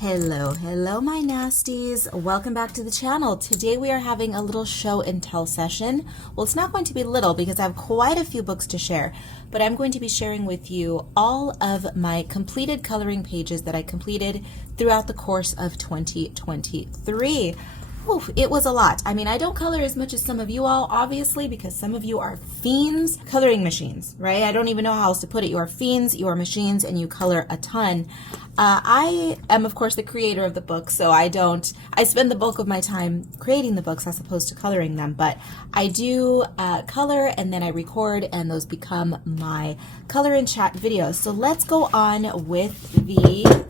Hello, hello my nasties. Welcome back to the channel. Today we are having a little show and tell session. Well, it's not going to be little because I have quite a few books to share, but I'm going to be sharing with you all of my completed coloring pages that I completed throughout the course of 2023. Oof, it was a lot. I mean, I don't color as much as some of you all, obviously, because some of you are fiends, coloring machines, right? I don't even know how else to put it. You are fiends, you are machines, and you color a ton. I am, of course, the creator of the book, so I spend the bulk of my time creating the books as opposed to coloring them, but I do color and then I record, and those become my color and chat videos. So let's go on with the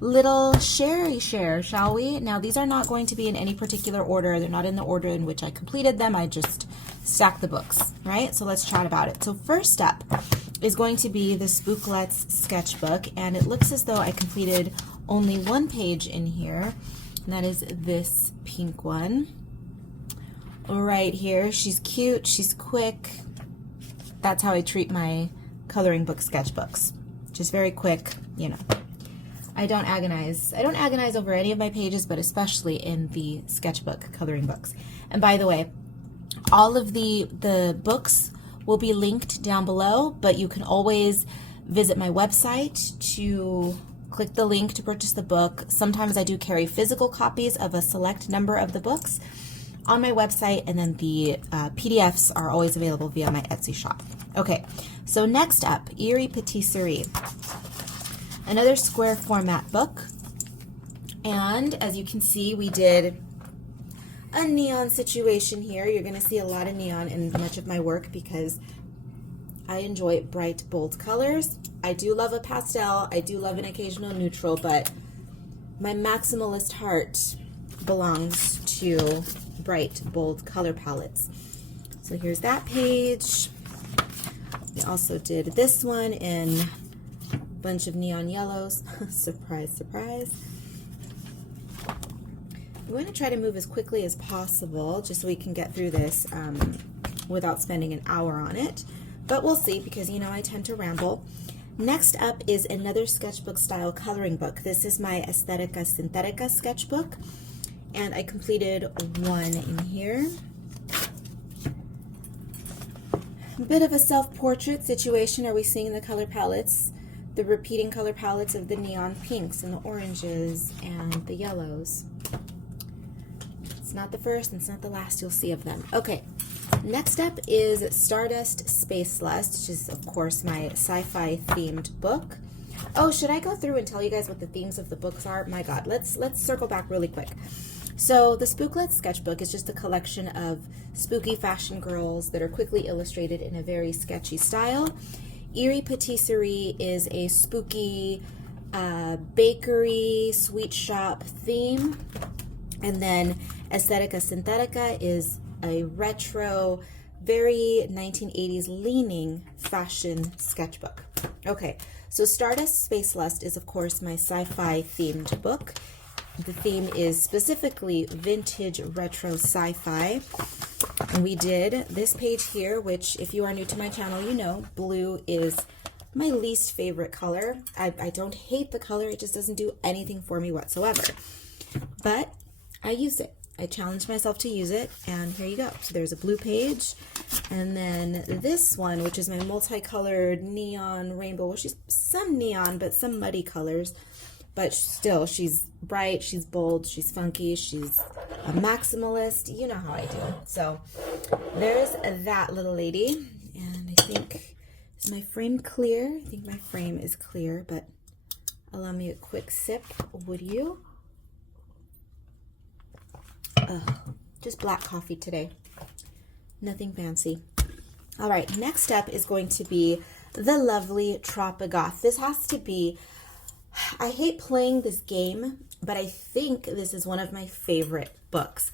little share, shall we? Now, these are not going to be in any particular order. They're not in the order in which I completed them. I just stacked the books, right? So let's chat about it. So first up is going to be the Spooklets sketchbook, and it looks as though I completed only one page in here, and that is this pink one. Right here, she's cute, she's quick. That's how I treat my coloring book sketchbooks. Just very quick, you know. I don't agonize over any of my pages, but especially in the sketchbook coloring books. And by the way, all of the books will be linked down below, but you can always visit my website to click the link to purchase the book. Sometimes I do carry physical copies of a select number of the books on my website, and then the PDFs are always available via my Etsy shop. Okay, so next up, Eerie Patisserie. Another square format book, and as you can see, we did a neon situation here. You're going to see a lot of neon in much of my work because I enjoy bright, bold colors. I do love a pastel. I do love an occasional neutral, but my maximalist heart belongs to bright, bold color palettes. So here's that page. We also did this one in a bunch of neon yellows. Surprise, surprise. I'm going to try to move as quickly as possible just so we can get through this without spending an hour on it. But we'll see because, you know, I tend to ramble. Next up is another sketchbook style coloring book. This is my Aesthetica Synthetica sketchbook, and I completed one in here. A bit of a self-portrait situation. Are we seeing the color palettes? The repeating color palettes of the neon pinks and the oranges and the yellows. Not the first and it's not the last you'll see of them. Okay, next up is Stardust Spacelust, which is of course my sci-fi themed book. Oh, should I go through and tell you guys what the themes of the books are? My God, let's circle back really quick. So the Spooklets sketchbook is just a collection of spooky fashion girls that are quickly illustrated in a very sketchy style. Eerie Patisserie is a spooky bakery sweet shop theme. And then Aesthetica Synthetica is a retro, very 1980s leaning fashion sketchbook. Okay, so Stardust Spacelust is of course my sci-fi themed book. The theme is specifically vintage retro sci-fi. And we did this page here, which if you are new to my channel, you know, blue is my least favorite color. I don't hate the color, it just doesn't do anything for me whatsoever. But I use it. I challenged myself to use it, and here you go. So there's a blue page, and then this one, which is my multicolored neon rainbow. Well, she's some neon, but some muddy colors, but still, she's bright, she's bold, she's funky, she's a maximalist. You know how I do. So there's that little lady, and I think, is my frame clear? I think my frame is clear, but allow me a quick sip, would you? Just black coffee today. Nothing fancy. All right, next up is going to be the lovely Tropigoth. This has to be, I hate playing this game, but I think this is one of my favorite books.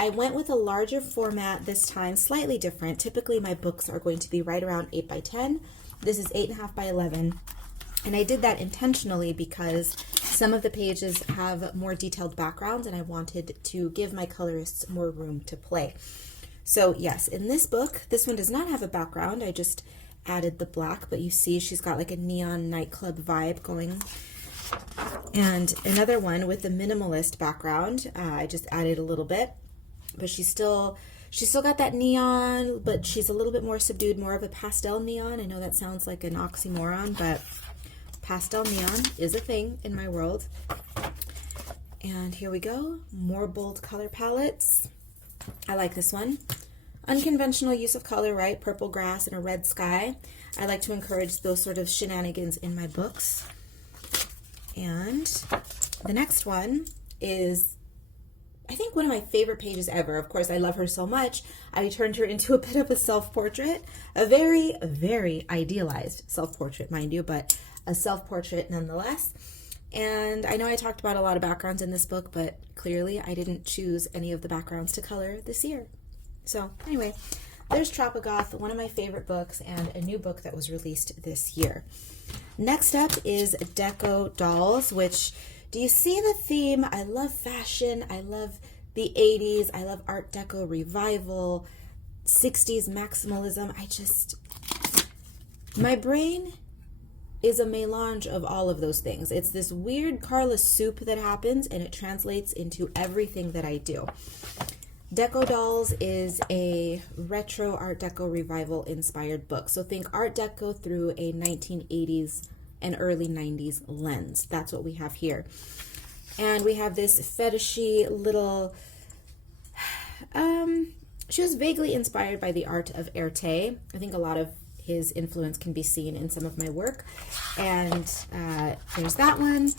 I went with a larger format this time, slightly different. Typically my books are going to be right around 8 by 10. This is 8.5 by 11. And I did that intentionally because some of the pages have more detailed backgrounds and I wanted to give my colorists more room to play. So yes, in this book, this one does not have a background. I just added the black, but you see she's got like a neon nightclub vibe going. And another one with the minimalist background. I just added a little bit, but she's still got that neon, but she's a little bit more subdued, more of a pastel neon. I know that sounds like an oxymoron, but pastel neon is a thing in my world. And here we go, more bold color palettes. I like this one. Unconventional use of color, right? Purple grass and a red sky. I like to encourage those sort of shenanigans in my books. And the next one is, I think, one of my favorite pages ever. Of course, I love her so much, I turned her into a bit of a self-portrait. A very, very idealized self-portrait, mind you, but a self-portrait nonetheless. And I know I talked about a lot of backgrounds in this book, but clearly I didn't choose any of the backgrounds to color this year. So anyway, there's Tropigoth, one of my favorite books and a new book that was released this year. Next up is Deco Dolls, which, do you see the theme? I love fashion. I love the 80s. I love Art Deco revival, 60s maximalism. My brain is a melange of all of those things. It's this weird Karla soup that happens, and it translates into everything that I do. Deco Dolls is a retro Art Deco revival inspired book. So think Art Deco through a 1980s and early 90s lens. That's what we have here. And we have this fetishy little, she was vaguely inspired by the art of Erte. I think a lot of his influence can be seen in some of my work. And there's that one.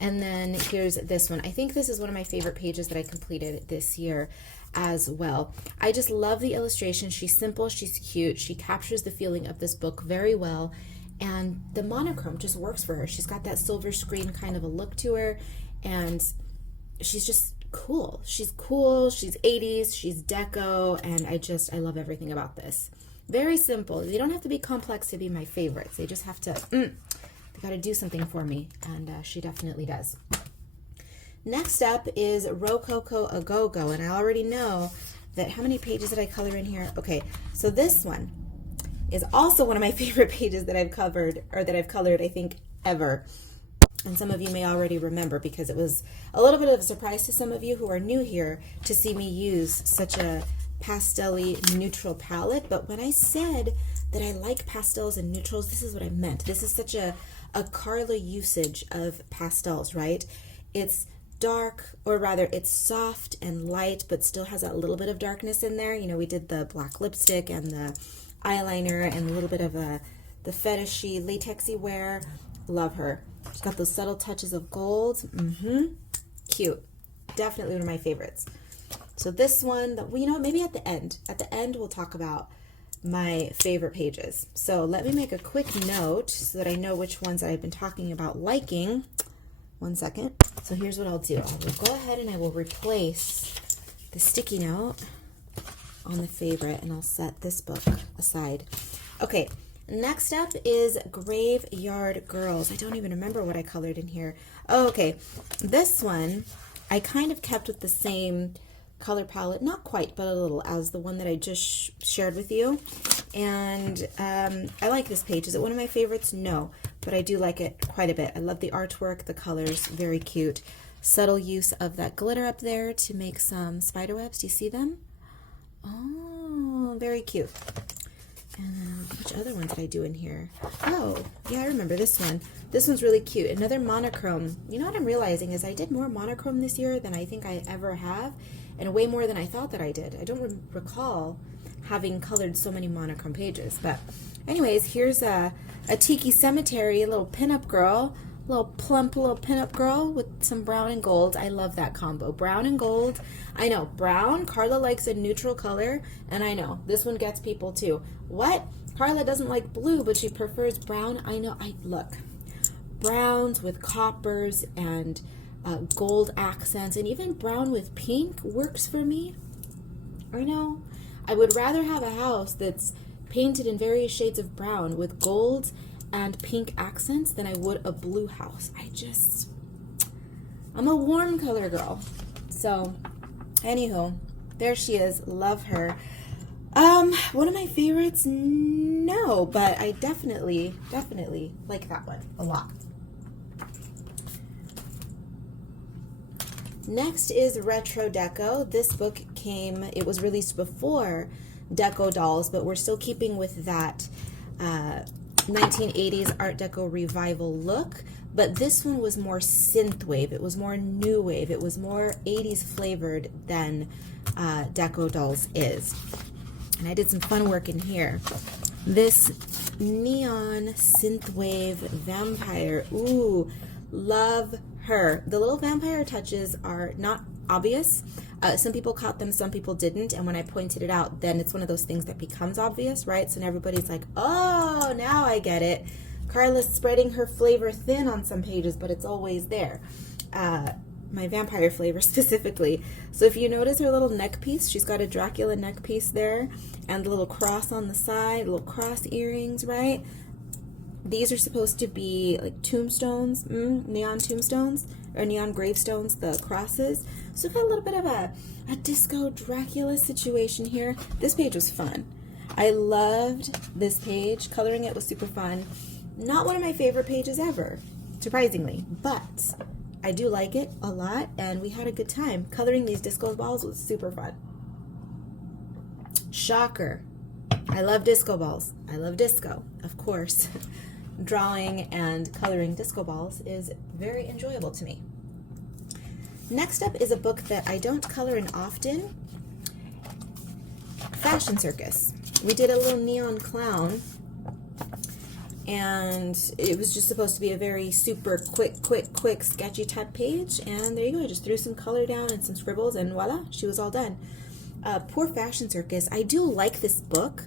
And then here's this one. I think this is one of my favorite pages that I completed this year as well. I just love the illustration. She's simple, she's cute, she captures the feeling of this book very well, and the monochrome just works for her. She's got that silver screen kind of a look to her, and she's just cool. She's cool, she's 80s, she's deco, and I love everything about this. Very simple. They don't have to be complex to be my favorites. They just have to, they gotta do something for me, and she definitely does. Next up is Rococo A Go-Go, and I already know that, how many pages did I color in here? Okay, so this one is also one of my favorite pages that I've covered, or that I've colored, I think, ever. And some of you may already remember, because it was a little bit of a surprise to some of you who are new here to see me use such a pastel-y neutral palette. But when I said that I like pastels and neutrals, this is what I meant. This is such a Karla usage of pastels, right? It's dark, or rather it's soft and light, but still has that little bit of darkness in there. You know, we did the black lipstick and the eyeliner and a little bit of the fetishy latexy wear. Love her. She's got those subtle touches of gold. Cute. Definitely one of my favorites. So this one, you know, maybe at the end we'll talk about my favorite pages. So let me make a quick note so that I know which ones that I've been talking about liking. One second. So here's what I'll do. I will go ahead and I will replace the sticky note on the favorite, and I'll set this book aside. Okay, next up is Graveyard Girls. I don't even remember what I colored in here. Oh, okay. This one I kind of kept with the same color palette, not quite, but a little, as the one that I just shared with you. And I like this page. Is it one of my favorites? No, but I do like it quite a bit. I love the artwork, the colors, very cute. Subtle use of that glitter up there to make some spider webs. Do you see them? Oh, very cute. And which other one did I do in here? Oh, yeah, I remember this one. This one's really cute. Another monochrome. You know what I'm realizing is I did more monochrome this year than I think I ever have, and way more than I thought that I did. I don't recall having colored so many monochrome pages. But anyways, here's a Tiki Cemetery, a little pinup girl, little plump little pinup girl with some brown and gold. I love that combo, brown and gold. I know, brown, Karla likes a neutral color, and I know, this one gets people too. What? Karla doesn't like blue, but she prefers brown? I know, look, browns with coppers and gold accents, and even brown with pink works for me. I know, I would rather have a house that's painted in various shades of brown with gold and pink accents than I would a blue house. I'm a warm color girl. So, anywho, there she is. Love her. One of my favorites? No, but I definitely like that one a lot. Next is Retro Deco. This book it was released before Deco Dolls, but we're still keeping with that 1980s Art Deco revival look. But this one was more synthwave. It was more new wave. It was more 80s flavored than Deco Dolls is. And I did some fun work in here. This neon synthwave vampire. Ooh, love her. The little vampire touches are not obvious. Some people caught them, some people didn't. And when I pointed it out, then it's one of those things that becomes obvious, right? So everybody's like, oh, now I get it. Karla's spreading her flavor thin on some pages, but it's always there. My vampire flavor specifically. So if you notice her little neck piece, she's got a Dracula neck piece there, and the little cross on the side, little cross earrings, right? These are supposed to be like tombstones, neon tombstones, or neon gravestones, the crosses. So we've got a little bit of a disco Dracula situation here. This page was fun. I loved this page. Coloring it was super fun. Not one of my favorite pages ever, surprisingly, but I do like it a lot, and we had a good time. Coloring these disco balls was super fun. Shocker. I love disco balls. I love disco, of course. Drawing and coloring disco balls is very enjoyable to me. Next up is a book that I don't color in often. Fashion Circus. We did a little neon clown, and it was just supposed to be a very super quick sketchy type page, and there you go. I just threw some color down and some scribbles, and voila, she was all done. Poor Fashion Circus. I do like this book,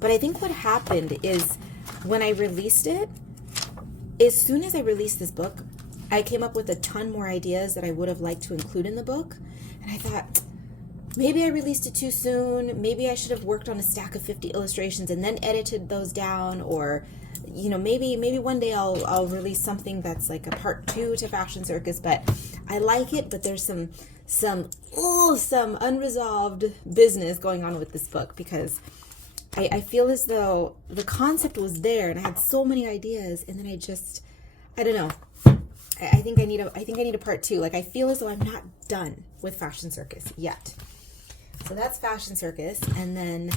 but I think what happened is when I released it, as soon as I released this book, I came up with a ton more ideas that I would have liked to include in the book, and I thought, maybe I released it too soon. Maybe I should have worked on a stack of 50 illustrations and then edited those down, or maybe one day I'll release something that's like a part 2 to Fashion Circus. But I like it, but there's some unresolved business going on with this book, because I feel as though the concept was there and I had so many ideas, and then I don't know. I think I need a part 2. Like, I feel as though I'm not done with Fashion Circus yet. So that's Fashion Circus. And then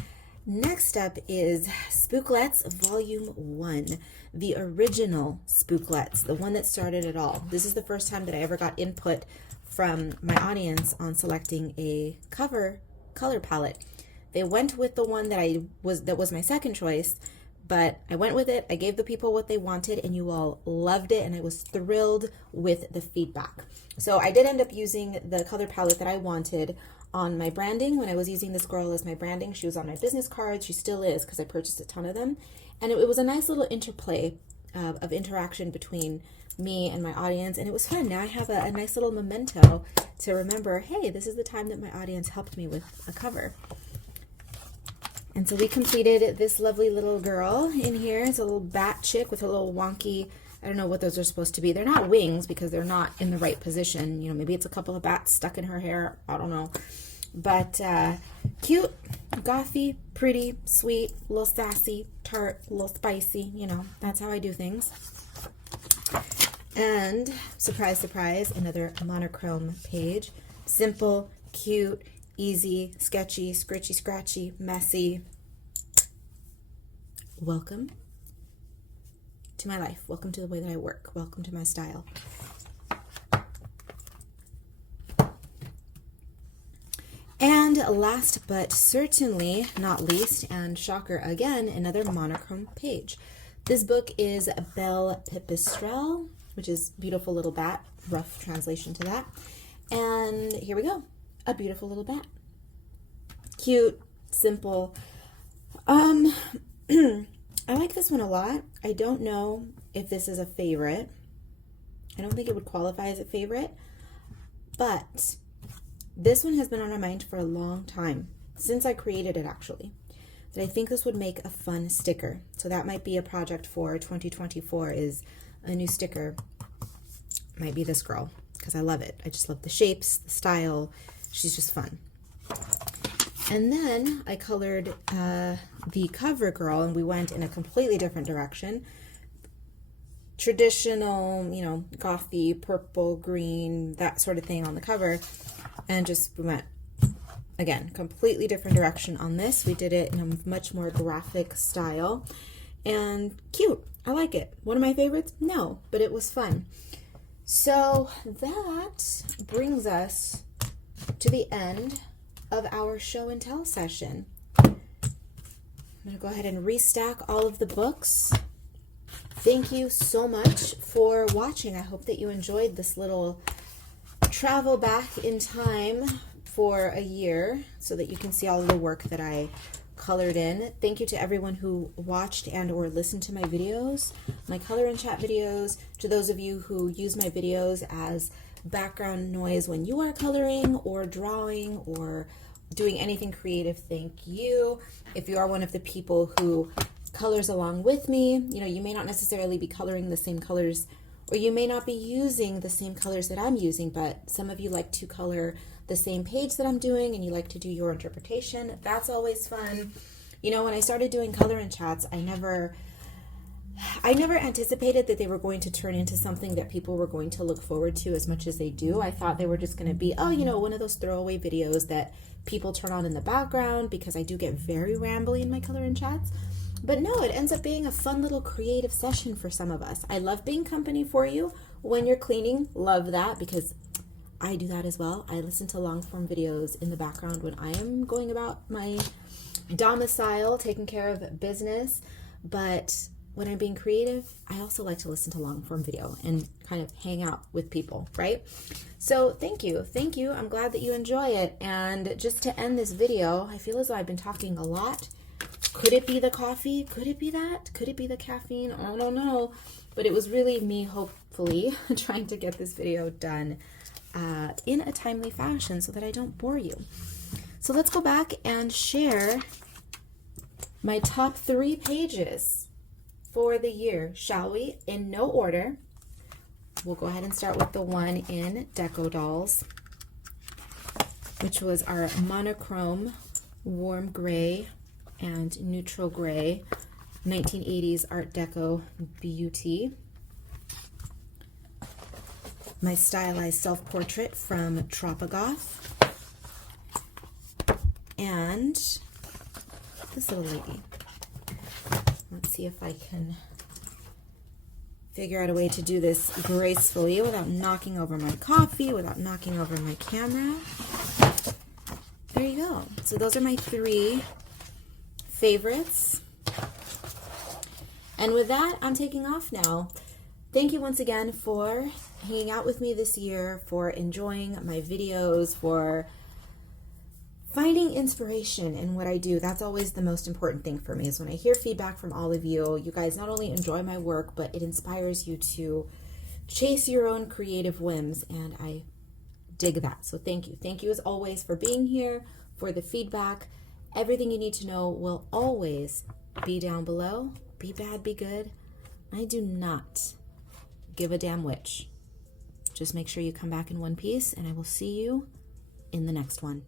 next up is Spooklets Volume 1, the original Spooklets, the one that started it all. This is the first time that I ever got input from my audience on selecting a color palette. They went with the one that was my second choice, but I went with it. I gave the people what they wanted, and you all loved it, and I was thrilled with the feedback. So I did end up using the color palette that I wanted on my branding. When I was using this girl as my branding, she was on my business cards. She still is, because I purchased a ton of them. And it was a nice little interplay of interaction between me and my audience, and it was fun. Now I have a nice little memento to remember, hey, this is the time that my audience helped me with a cover. And so we completed this lovely little girl in here. It's a little bat chick with a little wonky, I don't know what those are supposed to be. They're not wings because they're not in the right position. Maybe it's a couple of bats stuck in her hair. I don't know. But cute, gothy, pretty, sweet, a little sassy, tart, a little spicy. That's how I do things. And surprise, surprise, another monochrome page. Simple, cute, easy, sketchy, scritchy, scratchy, messy. Welcome to my life. Welcome to the way that I work. Welcome to my style. And last but certainly not least, and shocker again, another monochrome page. This book is Belle Pipistrelle, which is beautiful little bat, rough translation to that. And here we go. A beautiful little bat. Cute, simple. I like this one a lot. I don't know if this is a favorite. I don't think it would qualify as a favorite, but this one has been on my mind for a long time, since I created it actually, that I think this would make a fun sticker. So that might be a project for 2024, is a new sticker. Might be this girl, because I love it. I just love the shapes, the style. She's just fun. And then I colored the cover girl, and we went in a completely different direction. traditional, you know, coffee, purple, green, that sort of thing on the cover, and just went, again, completely different direction on this. We did it in a much more graphic style, and cute. I like it. One of my favorites? No, but it was fun. So that brings us to the end of our show and tell session. I'm going to go ahead and restack all of the books. Thank you so much for watching. I hope that you enjoyed this little travel back in time for a year so that you can see all of the work that I colored in. Thank you to everyone who watched and or listened to my videos, my color and chat videos, to those of you who use my videos as background noise when you are coloring or drawing or doing anything creative. Thank you. If you are one of the people who colors along with me, you know, you may not necessarily be coloring the same colors, or you may not be using the same colors that I'm using, but some of you like to color the same page that I'm doing and you like to do your interpretation. That's always fun. You know, when I started doing color and chats, I never anticipated that they were going to turn into something that people were going to look forward to as much as they do. I thought they were just going to be, oh, you know, one of those throwaway videos that people turn on in the background, because I do get very rambly in my color and chats. But no, it ends up being a fun little creative session for some of us. I love being company for you when you're cleaning. Love that, because I do that as well. I listen to long form videos in the background when I am going about my domicile, taking care of business. But when I'm being creative, I also like to listen to long form video and kind of hang out with people, right? So thank you. Thank you. I'm glad that you enjoy it. And just to end this video, I feel as though I've been talking a lot. Could it be the coffee? Could it be that? Could it be the caffeine? I don't know. But it was really me, hopefully, trying to get this video done in a timely fashion so that I don't bore you. So let's go back and share my top 3 pages for the year, shall we? In no order. We'll go ahead and start with the one in Deco Dolls, which was our monochrome warm gray and neutral gray 1980s Art Deco beauty. My stylized self-portrait from Tropigoth, and this little lady. Let's see if I can figure out a way to do this gracefully without knocking over my coffee, without knocking over my camera. There you go. So those are my 3 favorites. And with that, I'm taking off now. Thank you once again for hanging out with me this year, for enjoying my videos, for finding inspiration in what I do. That's always the most important thing for me, is when I hear feedback from all of you. You guys not only enjoy my work, but it inspires you to chase your own creative whims, and I dig that. So thank you. Thank you as always for being here, for the feedback. Everything you need to know will always be down below. Be bad, be good. I do not give a damn which. Just make sure you come back in one piece, and I will see you in the next one.